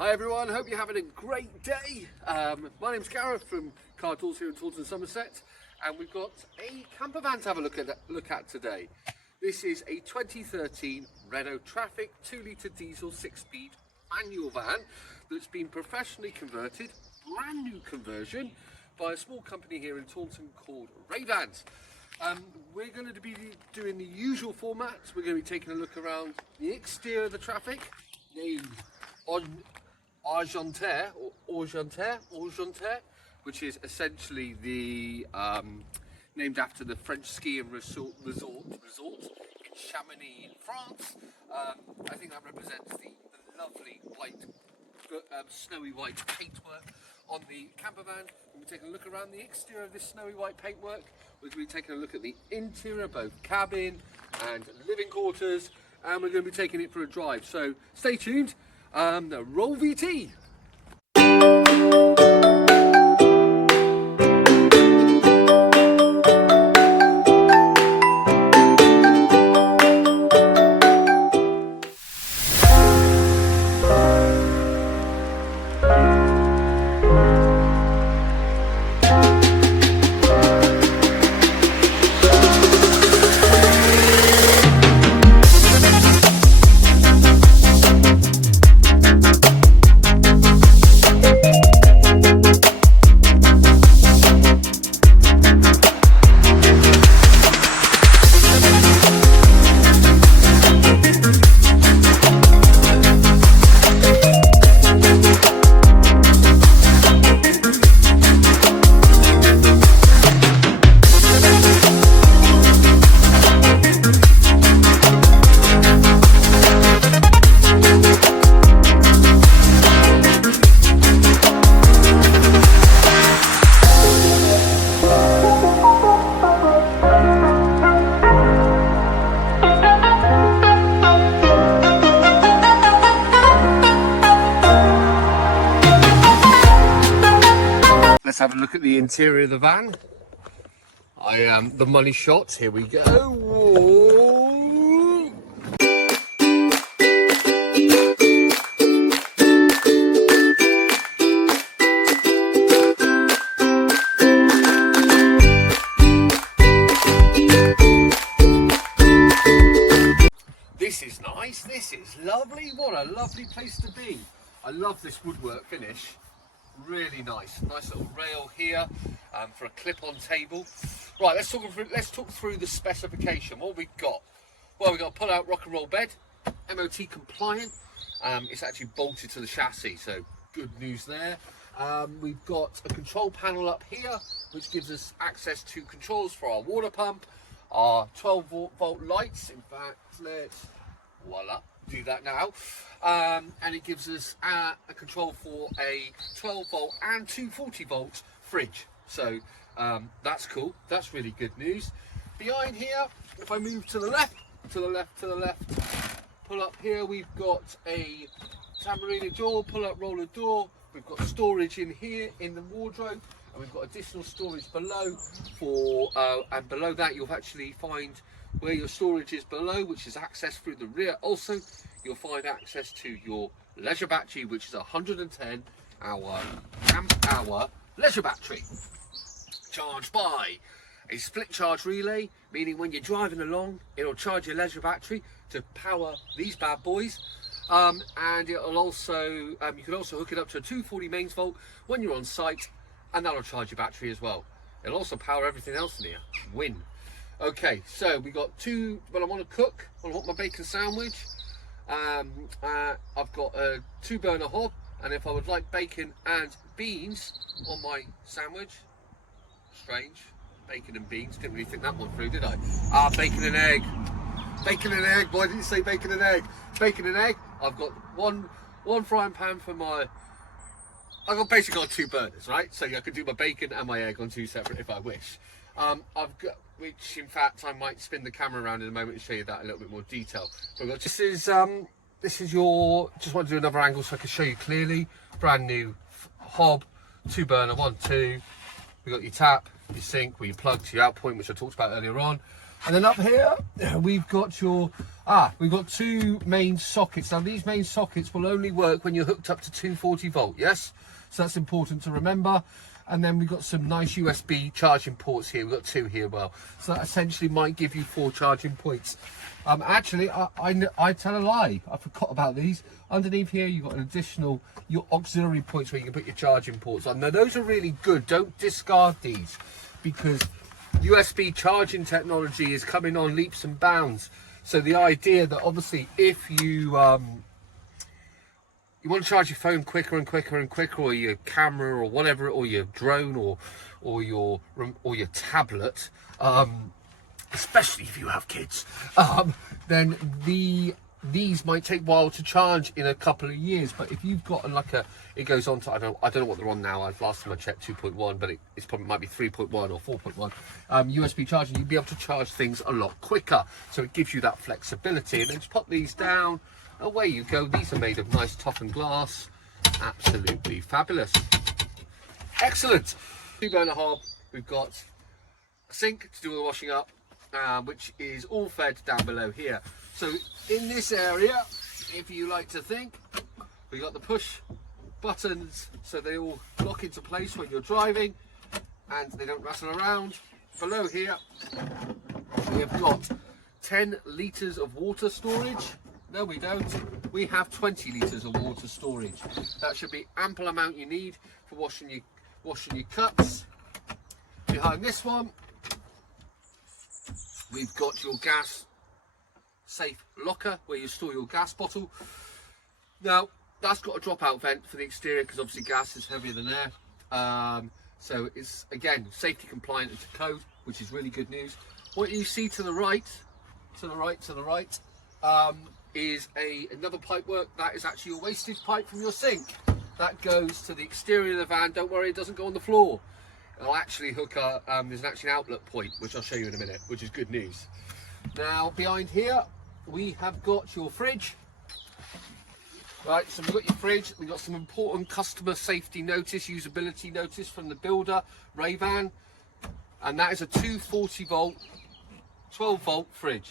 Hi everyone, hope you're having a great day. My name's Gareth from Car Daws here in Taunton, Somerset, and we've got a camper van to have a look at today. This is a 2013 Renault Trafic 2 litre diesel 6-speed manual van that's been professionally converted, brand new conversion, by a small company here in Taunton called Ray Vans. We're going to be doing the usual formats. We're going to be taking a look around the exterior of the Trafic, named Argentiere, which is essentially the named after the French skiing resort in Chamonix in France. I think that represents the lovely white, snowy white paintwork on the campervan. We'll be taking a look around the exterior of this snowy white paintwork. We're going to be taking a look at the interior, both cabin and living quarters, and we're going to be taking it for a drive. So stay tuned. Roll VT. Let's have a look at the interior of the van. The money shots, here we go. Whoa. This is nice, this is lovely. What a lovely place to be. I love this woodwork finish. Really nice little rail here for a clip-on table. Right, let's talk through the specification. What we've got? Well, we've got a pull-out rock and roll bed, MOT compliant. It's actually bolted to the chassis, so good news there. We've got a control panel up here, which gives us access to controls for our water pump, our 12-volt lights. In fact, let's voila. Do that now, and it gives us a control for a 12-volt and 240-volt fridge. So that's cool. That's really good news. Behind here, if I move to the left, pull up here, we've got a tamarina door, pull-up roller door. We've got storage in here in the wardrobe, and we've got additional storage below for, and below that you'll actually find where your storage is below, which is accessed through the rear. Also, you'll find access to your leisure battery, which is a 110 amp hour leisure battery, charged by a split charge relay, meaning when you're driving along, it'll charge your leisure battery to power these bad boys. And it'll also, you can also hook it up to a 240 mains volt when you're on site, and that'll charge your battery as well. It'll also power everything else in here. Win. Okay, so we got when I want to cook, I want my bacon sandwich. I've got a 2-burner hob, and if I would like bacon and beans on my sandwich, strange, bacon and beans, didn't really think that one through, did I? Bacon and egg. Bacon and egg, why didn't you say bacon and egg? Bacon and egg, I've got one frying pan for my, I've basically got 2 burners, right? So I could do my bacon and my egg on 2 separate if I wish. I've got, which in fact I might spin the camera around in a moment to show you that in a little bit more detail. But we've got, this is your, just want to do another angle so I can show you clearly. Brand new hob, 2-burner, 1, 2. We've got your tap, your sink, where you plug to your out point, which I talked about earlier on. And then up here, we've got your, we've got two main sockets. Now these main sockets will only work when you're hooked up to 240 volt, yes? So that's important to remember. And then we've got some nice USB charging ports here. We've got two here, well. So that essentially might give you 4 charging points. Actually, I tell a lie. I forgot about these. Underneath here, you've got an additional, your auxiliary points where you can put your charging ports on. Now, those are really good. Don't discard these, because USB charging technology is coming on leaps and bounds. So the idea that obviously if you you want to charge your phone quicker and quicker and quicker, or your camera or whatever, or your drone or your tablet, especially if you have kids, then these might take a while to charge in a couple of years. But if you've got like a, it goes on to, I don't know what they're on now. Last time I checked 2.1, but it's probably might be 3.1 or 4.1 USB charging. You'll be able to charge things a lot quicker, so it gives you that flexibility. And then just pop these down, away you go. These are made of nice toughened glass, absolutely fabulous. Excellent. 2-burner hob. We've got a sink to do all the washing up, which is all fed down below here. So in this area, if you like to think, we got the push buttons, so they all lock into place when you're driving and they don't rattle around. Below here, we have got 10 litres of water storage. No, we don't. We have 20 litres of water storage. That should be ample amount you need for washing your cups. Behind this one, we've got your gas safe locker where you store your gas bottle. Now that's got a drop out vent for the exterior, because obviously gas is heavier than air, so it's again safety compliant to code, which is really good news. What you see to the right is another pipe work. That is actually a wastage pipe from your sink that goes to the exterior of the van. Don't worry, it doesn't go on the floor. It'll actually hook up, there's actually an outlet point, which I'll show you in a minute, which is good news. Now behind here we have got your fridge. Right, so we've got your fridge. We've got some important customer safety notice, usability notice from the builder, Ray-Ban, and that is a 240 volt, 12 volt fridge.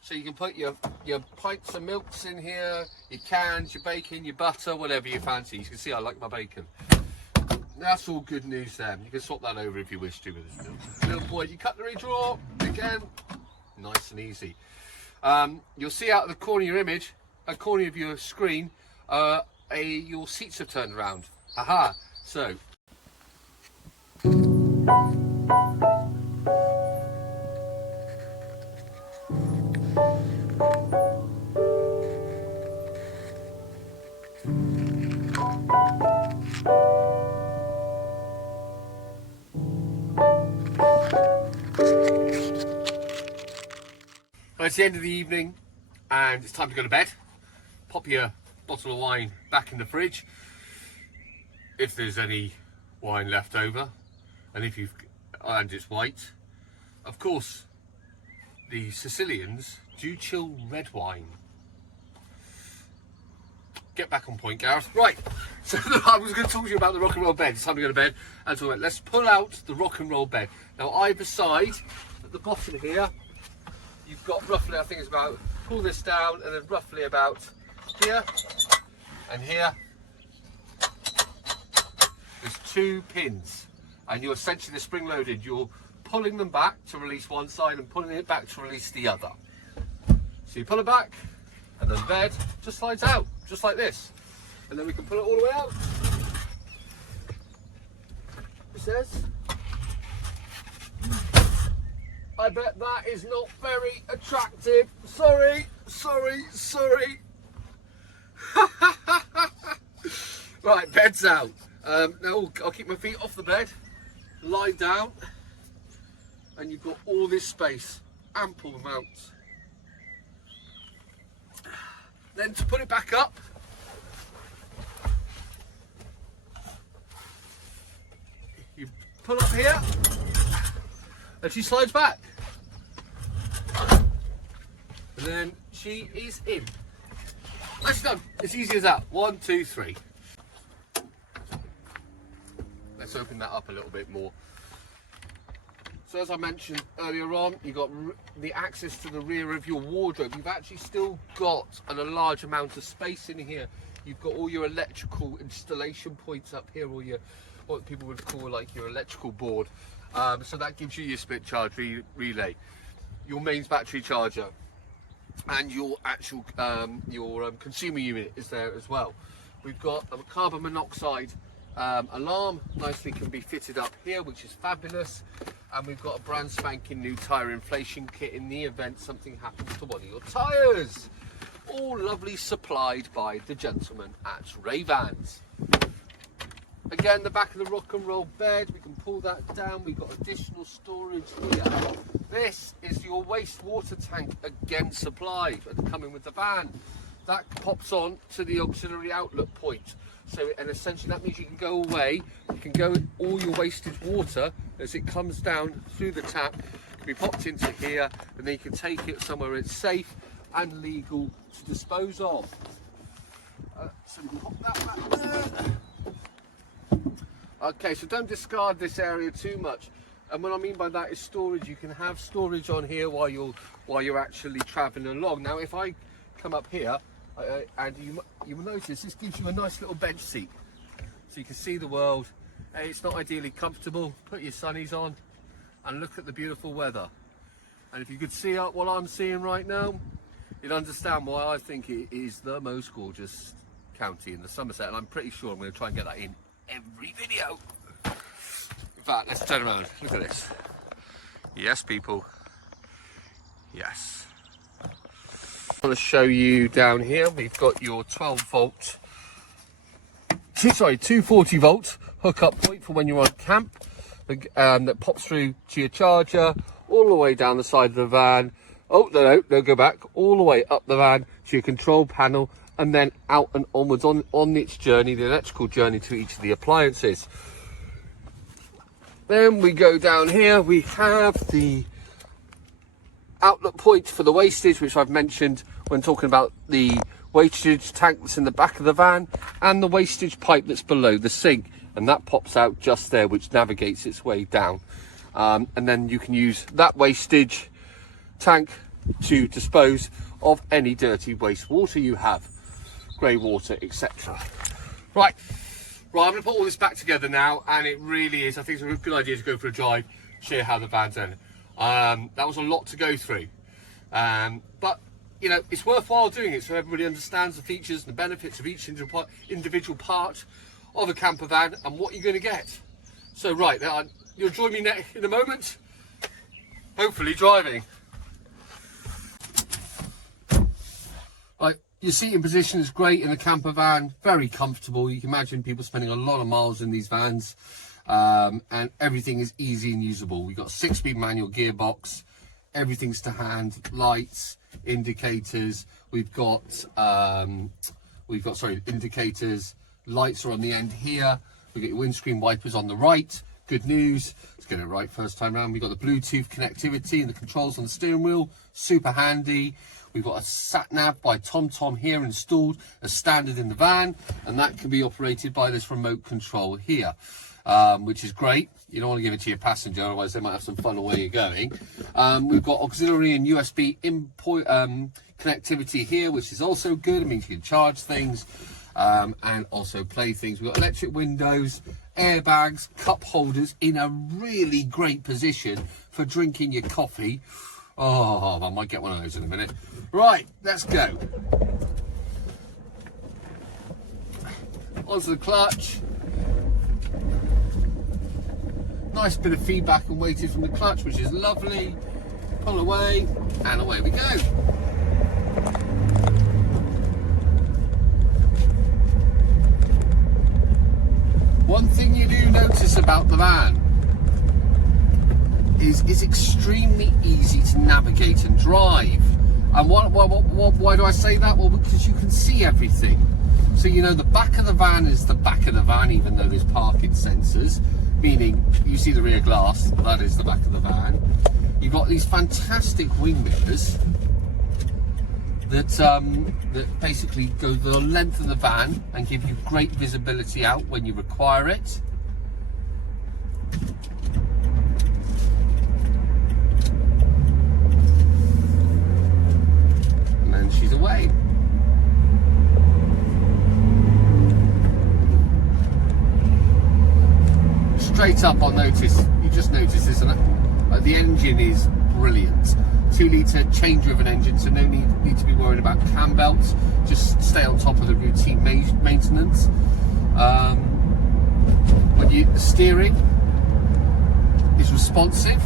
So you can put your pints of milks in here, your cans, your bacon, your butter, whatever you fancy. You can see I like my bacon. That's all good news then. You can swap that over if you wish to with this little boy. You cutlery drawer, again, nice and easy. You'll see out of the corner of your image, a corner of your screen, your seats have turned around. Aha! So. Well, it's the end of the evening and it's time to go to bed. Pop your bottle of wine back in the fridge if there's any wine left over, and it's white. Of course, the Sicilians do chill red wine. Get back on point, Gareth. Right, so I was going to talk to you about the rock and roll bed. It's time to go to bed. And so let's pull out the rock and roll bed. Now either side, at the bottom here, you've got roughly, I think it's about, pull this down, and then roughly about here and here, there's 2 pins, and you're essentially spring loaded. You're pulling them back to release one side and pulling it back to release the other. So you pull it back, and then the bed just slides out, just like this. And then we can pull it all the way out. It says, I bet that is not very attractive. Sorry. Right, bed's out. Now I'll keep my feet off the bed, lie down, and you've got all this space, ample amounts. Then to put it back up, you pull up here, and she slides back. And then she is in. That's done. It's easy as that. 1, 2, 3. Let's open that up a little bit more. So as I mentioned earlier on, you've got the access to the rear of your wardrobe. You've actually still got a large amount of space in here. You've got all your electrical installation points up here, or your, what people would call like your electrical board. So that gives you your split charge relay, your mains battery charger, and your actual consumer unit is there as well. We've got a carbon monoxide alarm, nicely can be fitted up here, which is fabulous. And we've got a brand spanking new tyre inflation kit in the event something happens to one of your tyres. All lovely supplied by the gentleman at Ray Vans. Again, the back of the rock and roll bed, we can pull that down. We've got additional storage here. This is your wastewater tank, again supplied, coming with the van. That pops on to the auxiliary outlet point. So, and essentially that means you can go away, you can go all your wasted water as it comes down through the tap, can be popped into here, and then you can take it somewhere it's safe and legal to dispose of. So we can pop that back there. Okay, so don't discard this area too much. And what I mean by that is storage. You can have storage on here while you're actually travelling along. Now, if I come up here, and you will notice this gives you a nice little bench seat, so you can see the world. Hey, it's not ideally comfortable. Put your sunnies on and look at the beautiful weather. And if you could see up what I'm seeing right now, you'd understand why I think it is the most gorgeous county in the Somerset. And I'm pretty sure I'm going to try and get that in every video. In fact, let's turn around. Look at this. Yes, people. Yes. I want to show you down here, we've got your 240 volt hookup point for when you're on camp, that pops through to your charger all the way down the side of the van. Oh no, go back all the way up the van to your control panel, and then out and onwards on its journey, the electrical journey, to each of the appliances. Then we go down here, we have the outlet point for the wastage, which I've mentioned when talking about the wastage tank that's in the back of the van, and the wastage pipe that's below the sink, and that pops out just there, which navigates its way down. And then you can use that wastage tank to dispose of any dirty wastewater you have, grey water, etc. Right, I'm going to put all this back together now, and it really is, I think it's a good idea to go for a drive, share how the van's done. That was a lot to go through, but you know, it's worthwhile doing it so everybody understands the features and the benefits of each individual part of a camper van and what you're going to get. So right, you'll join me in a moment, hopefully driving. Right, your seating position is great in a camper van, very comfortable. You can imagine people spending a lot of miles in these vans, and everything is easy and usable. We've got a 6-speed manual gearbox, everything's to hand, lights, indicators. We've got indicators, lights are on the end here. We've got your windscreen wipers on the right. Good news, let's get it right first time around. We've got the Bluetooth connectivity and the controls on the steering wheel, super handy. We've got a Sat Nav by TomTom here installed as standard in the van, and that can be operated by this remote control here, which is great. You don't want to give it to your passenger, otherwise they might have some fun where you're going. We've got auxiliary and USB input connectivity here, which is also good. It means you can charge things and also play things. We've got electric windows, airbags, cup holders in a really great position for drinking your coffee. Oh, I might get one of those in a minute. Right, let's go. Onto the clutch. Nice bit of feedback and weighted from the clutch, which is lovely. Pull away, and away we go. One thing you do notice about the van is it's extremely easy to navigate and drive. And why do I say that? Well, because you can see everything. So you know the back of the van is the back of the van, even though there's parking sensors, meaning you see the rear glass, that is the back of the van. You've got these fantastic wing mirrors that basically go the length of the van and give you great visibility out when you require it. she's away. Straight up, I'll notice, you just noticed, isn't it? The engine is brilliant. 2 litre chain driven engine, so no need to be worried about cam belts. Just stay on top of the routine maintenance. The steering is responsive.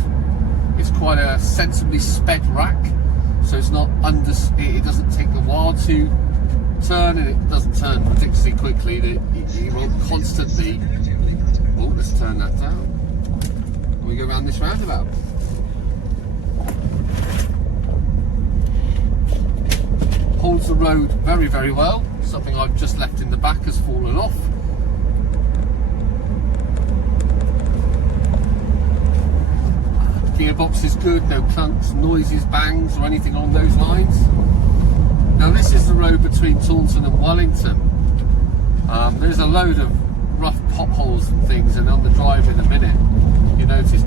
It's quite a sensibly sped rack, so it's not it doesn't take a while to turn, and it doesn't turn ridiculously quickly. It will constantly. Oh, let's turn that down. We go around this roundabout. Holds the road very, very well. Something I've just left in the back has fallen off. Gearbox is good, no clunks, noises, bangs or anything along those lines. Now this is the road between Taunton and Wellington. There's a load of rough potholes and things, and on the drive in a minute you notice,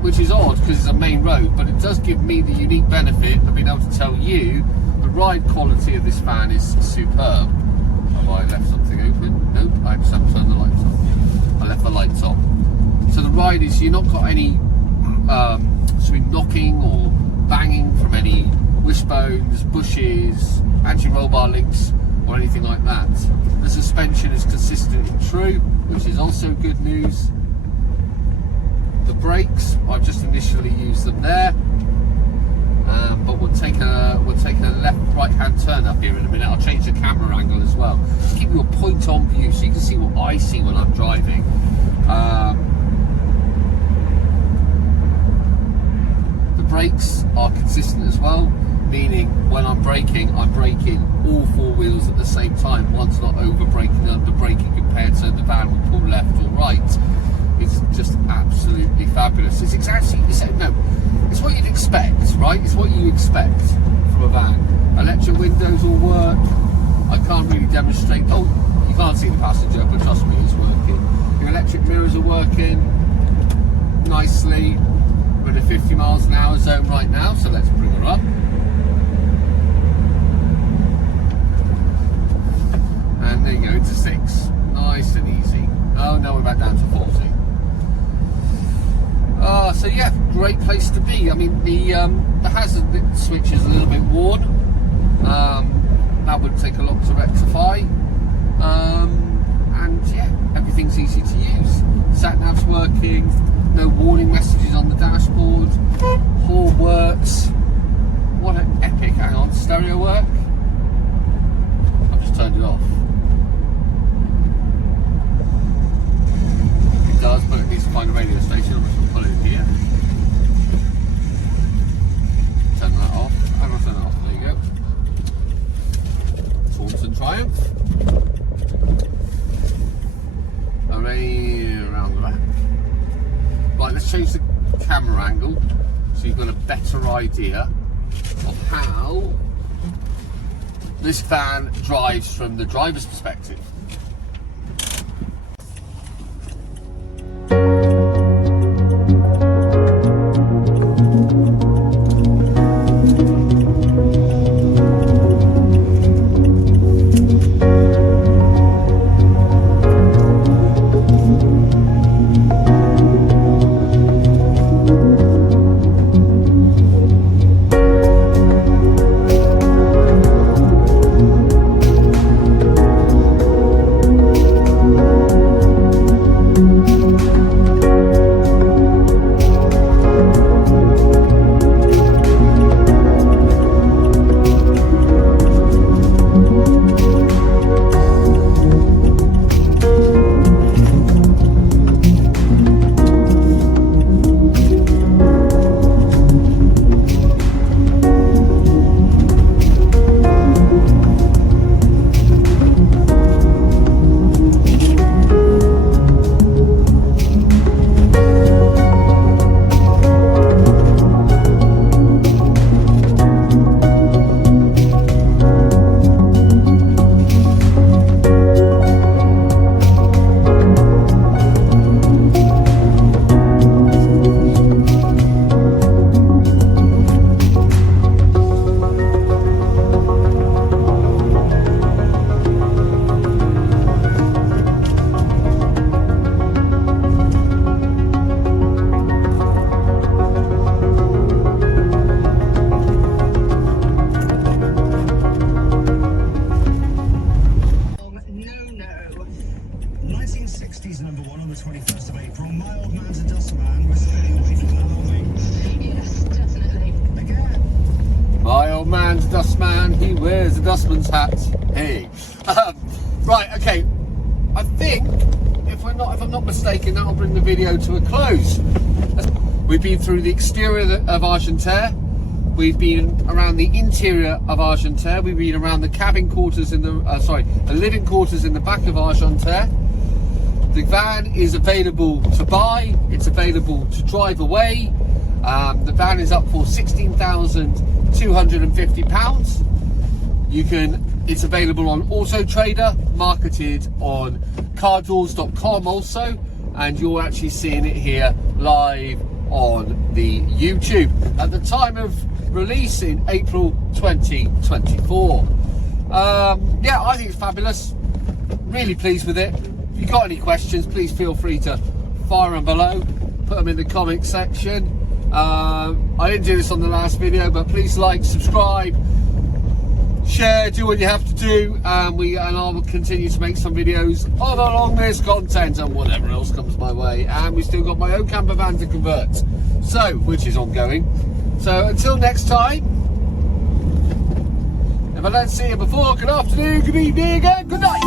which is odd because it's a main road, but it does give me the unique benefit of being able to tell you the ride quality of this van is superb. Have I left something open? Nope, I just haven't turned the lights on. I left the lights on. So the ride is, you're not got any knocking or banging from any wishbones, bushes, anti-roll bar links or anything like that. The suspension is consistent and true, which is also good news. The brakes, I've just initially used them there, but we'll take a left right hand turn up here in a minute. I'll change the camera angle as well, just give you a point on view so you can see what I see when I'm driving. The brakes are consistent as well, meaning when I'm braking, I brake in all 4 wheels at the same time. One's not over braking, under braking compared to the van will pull left or right. It's just absolutely fabulous. It's exactly, it's what you'd expect, right? It's what you expect from a van. Electric windows all work. I can't really demonstrate. Oh, you can't see the passenger, but trust me, it's working. The electric mirrors are working nicely. We're in a 50 miles an hour zone right now, so let's bring her up. And there you go, to 6. Nice and easy. Oh, now we're back down to 40. So yeah, great place to be. I mean, the hazard switch is a little bit worn. That would take a lot to rectify. And yeah, everything's easy to use. Sat Nav's working. No warning messages on the dashboard. Horn works. What an epic! Hang on, stereo work. I've just turned it off. It does, but it needs to find a radio station. I'm just going to put it here. Turn that off. How do I turn it off? There you go. Taunton Triumph. Around the back. Right, let's change the camera angle so you've got a better idea of how this van drives from the driver's perspective. 60s #1 on the 21st of April. My old man's a dustman. We're staying away from that, aren't we? Yes, definitely. Again. My old man's a dustman, he wears a dustman's hat. Hey. Right, okay. I think, if I'm not mistaken, that'll bring the video to a close. We've been through the exterior of Argentiere. We've been around the interior of Argentiere. We've been around the cabin quarters in the living quarters in the back of Argentiere. The van is available to buy. It's available to drive away. The van is up for £16,250. It's available on Auto Trader, marketed on cardaws.com also, and you're actually seeing it here live on the YouTube at the time of release in April 2024. Yeah, I think it's fabulous. Really pleased with it. If you've got any questions, please feel free to fire them below. Put them in the comment section. I didn't do this on the last video, but please like, subscribe, share, do what you have to do, and I will continue to make some videos along this content and whatever else comes my way. And we still got my own camper van to convert, which is ongoing. So until next time, if I don't see you before, good afternoon, good evening, and good night.